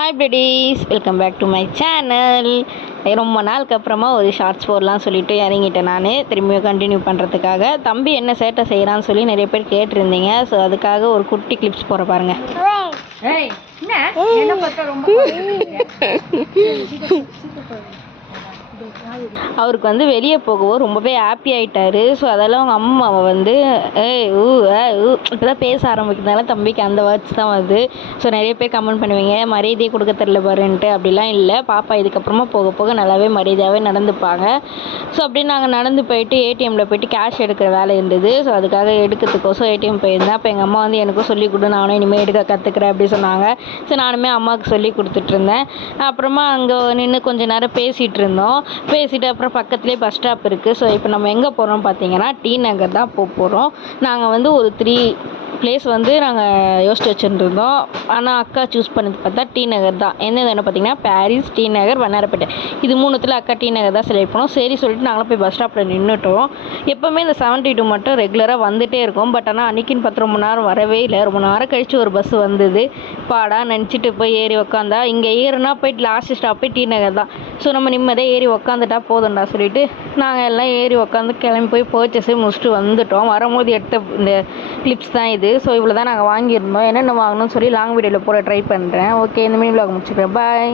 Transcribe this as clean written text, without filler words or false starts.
Hi pretties, welcome back to my channel. ரொம்ப நாளுக்கு அப்புறமா ஒரு ஷார்ட்ஸ் போடலாம் சொல்லிட்டு இறங்கிட்டேன். நான் திரும்பியும் கண்டினியூ பண்ணுறதுக்காக. தம்பி என்ன சேட்டை செய்கிறான்னு சொல்லி நிறைய பேர் கேட்டிருந்தீங்க. ஸோ அதுக்காக ஒரு குட்டி கிளிப்ஸ் போகிற பாருங்க. அவருக்கு வந்து வெளியே போகவும் ரொம்பவே ஹாப்பி ஆகிட்டாரு. ஸோ அதெல்லாம் அவங்க அம்மாவை வந்து இப்போதான் பேச ஆரம்பிக்கிறதுனால தம்பிக்கு அந்த வேர்ட்ஸ் தான் வருது. ஸோ நிறைய பேர் கமெண்ட் பண்ணுவீங்க, மரியாதையை கொடுக்க தெரியல பாருன்ட்டு. அப்படிலாம் இல்லை, பாப்பா இதுக்கப்புறமா போக போக நல்லாவே மரியாதையாகவே நடந்துப்பாங்க. ஸோ அப்படி நாங்கள் நடந்து போயிட்டு ஏடிஎம்மில் போயிட்டு கேஷ் எடுக்கிற வேலை இருந்தது. ஸோ அதுக்காக எடுக்கிறதுக்கோசம் ஏடிஎம் போயிருந்தேன். அப்போ எங்கள் அம்மா வந்து எனக்கும் சொல்லிக் கொடு, நானும் இனிமேல் எடுக்க கற்றுக்குறேன் அப்படி சொன்னாங்க. ஸோ நானுமே அம்மாவுக்கு சொல்லி கொடுத்துட்ருந்தேன். அப்புறமா அங்கே நின்று கொஞ்சம் நேரம் பேசிகிட்டு இருந்தோம். பேசிட்டு அப்புறம் பக்கத்துலேயே பஸ் ஸ்டாப் இருக்குது. ஸோ இப்போ நம்ம எங்கே போகிறோம் பார்த்தீங்கன்னா டி நகர் தான் போகிறோம். நாங்கள் வந்து ஒரு 3 பிளேஸ் வந்து நாங்கள் யோசிச்சு வச்சுருந்தோம். ஆனால் அக்கா சூஸ் பண்ணது பார்த்தா டி நகர் தான். எந்தெந்த பார்த்தீங்கன்னா பாரிஸ், டி நகர், வண்ணாரப்பேட்டை. இது 3த்தில் அக்கா டி நகர் தான் செலக்ட் பண்ணோம். சரி சொல்லிட்டு நாங்களும் போய் பஸ் ஸ்டாப்பில் நின்றுட்டோம். எப்போவுமே இந்த 72 மட்டும் ரெகுலராக வந்துகிட்டே இருக்கும். பட் ஆனால் அன்றைக்கின்னு பார்த்து ரொம்ப நேரம் வரவே இல்லை. ரொம்ப நேரம் கழித்து ஒரு பஸ் வந்தது. பாடா நினச்சிட்டு போய் ஏறி உக்காந்தா, இங்கே ஏறுனா போயிட்டு லாஸ்ட் ஸ்டாப்பே டி நகர் தான். ஸோ நம்ம நிம்மதியாக ஏறி உக்காந்துட்டா போதும்டா சொல்லிட்டு நாங்கள் எல்லாம் ஏறி உக்காந்து கிளம்பி போய் பர்ச்சேஸே முடிச்சுட்டு வந்துட்டோம். வரும்போது எடுத்த இந்த கிளிப்ஸ் தான் இது. ஸோ இவ்வளோ தான் நாங்கள் வாங்கியிருந்தோம். என்னென்ன வாங்கணும்னு சொல்லி லாங் வீடியோவில் போட ட்ரை பண்ணுறேன். ஓகே, இந்த மினி விலாக் முடிச்சுக்கிறேன். பாய்.